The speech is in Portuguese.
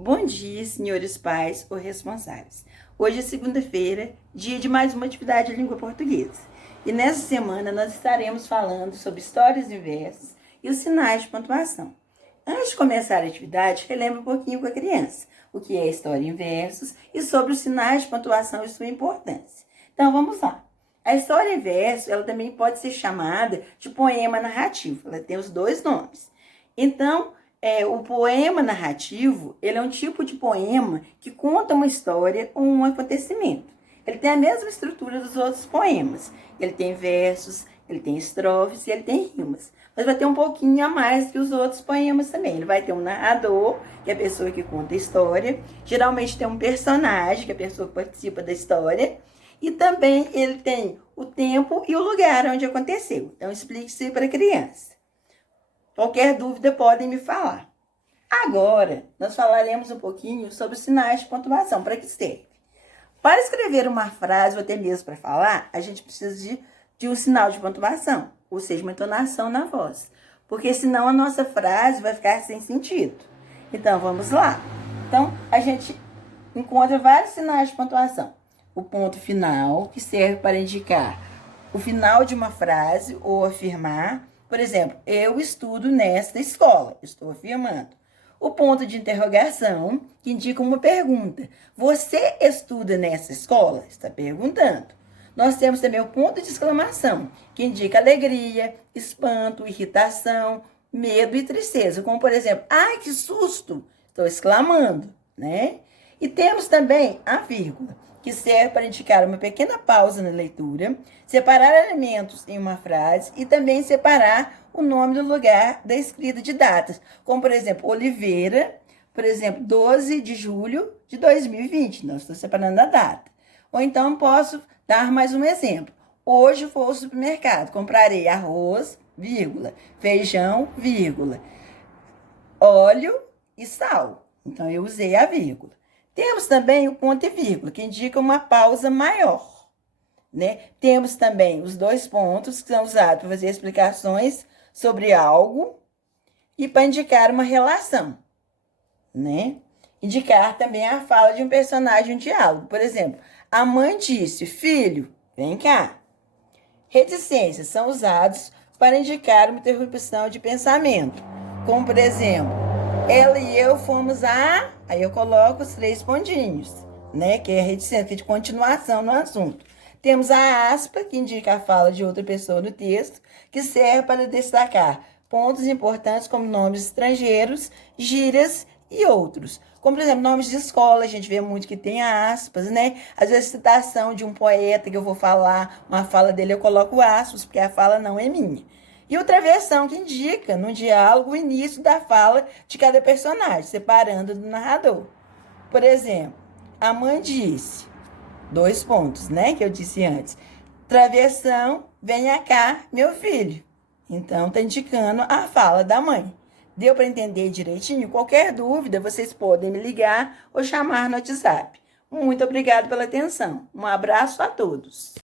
Bom dia, senhores pais ou responsáveis. Hoje é segunda-feira, dia de mais uma atividade de língua portuguesa. E nessa semana nós estaremos falando sobre histórias em versos e os sinais de pontuação. Antes de começar a atividade, relembre um pouquinho com a criança o que é história em versos e sobre os sinais de pontuação e sua importância. Então vamos lá. A história em verso, ela também pode ser chamada de poema narrativo. Ela tem os dois nomes. Então, o poema narrativo, ele é um tipo de poema que conta uma história ou um acontecimento. Ele tem a mesma estrutura dos outros poemas. Ele tem versos, ele tem estrofes e ele tem rimas. Mas vai ter um pouquinho a mais que os outros poemas também. Ele vai ter um narrador, que é a pessoa que conta a história. Geralmente tem um personagem, que é a pessoa que participa da história. E também ele tem o tempo e o lugar onde aconteceu. Então, explique isso aí para a criança. Qualquer dúvida podem me falar. Agora, nós falaremos um pouquinho sobre os sinais de pontuação, para que serve. Para escrever uma frase, ou até mesmo para falar, a gente precisa de um sinal de pontuação, ou seja, uma entonação na voz. Porque senão a nossa frase vai ficar sem sentido. Então, vamos lá. Então, a gente encontra vários sinais de pontuação. O ponto final, que serve para indicar o final de uma frase ou afirmar. Por exemplo, eu estudo nesta escola, estou afirmando. O ponto de interrogação, que indica uma pergunta. Você estuda nessa escola? Está perguntando. Nós temos também o ponto de exclamação, que indica alegria, espanto, irritação, medo e tristeza. Como, por exemplo, ai, que susto! Estou exclamando, né? E temos também a vírgula, que serve para indicar uma pequena pausa na leitura, separar elementos em uma frase e também separar o nome do lugar da escrita de datas, como, por exemplo, Oliveira, por exemplo, 12 de julho de 2020, nós estamos separando a data. Ou então, posso dar mais um exemplo. Hoje vou ao supermercado, comprarei arroz, vírgula, feijão, vírgula, óleo e sal. Então, eu usei a vírgula. Temos também o ponto e vírgula, que indica uma pausa maior, né? Temos também os dois pontos, que são usados para fazer explicações sobre algo e para indicar uma relação, né? Indicar também a fala de um personagem, um diálogo. Por exemplo, a mãe disse, filho, vem cá. Reticências são usados para indicar uma interrupção de pensamento, como, por exemplo, ela e eu fomos a... Aí eu coloco os 3 pontinhos, né? Que é a reticência, de continuação no assunto. Temos a aspa, que indica a fala de outra pessoa no texto, que serve para destacar pontos importantes como nomes estrangeiros, gírias e outros. Como, por exemplo, nomes de escola, a gente vê muito que tem aspas, né? Às vezes, citação de um poeta que eu vou falar, uma fala dele, eu coloco aspas, porque a fala não é minha. E outra versão que indica, no diálogo, o início da fala de cada personagem, separando do narrador. Por exemplo, a mãe disse, 2 pontos, né, que eu disse antes. Travessão, venha cá, meu filho. Então, está indicando a fala da mãe. Deu para entender direitinho? Qualquer dúvida, vocês podem me ligar ou chamar no WhatsApp. Muito obrigada pela atenção. Um abraço a todos.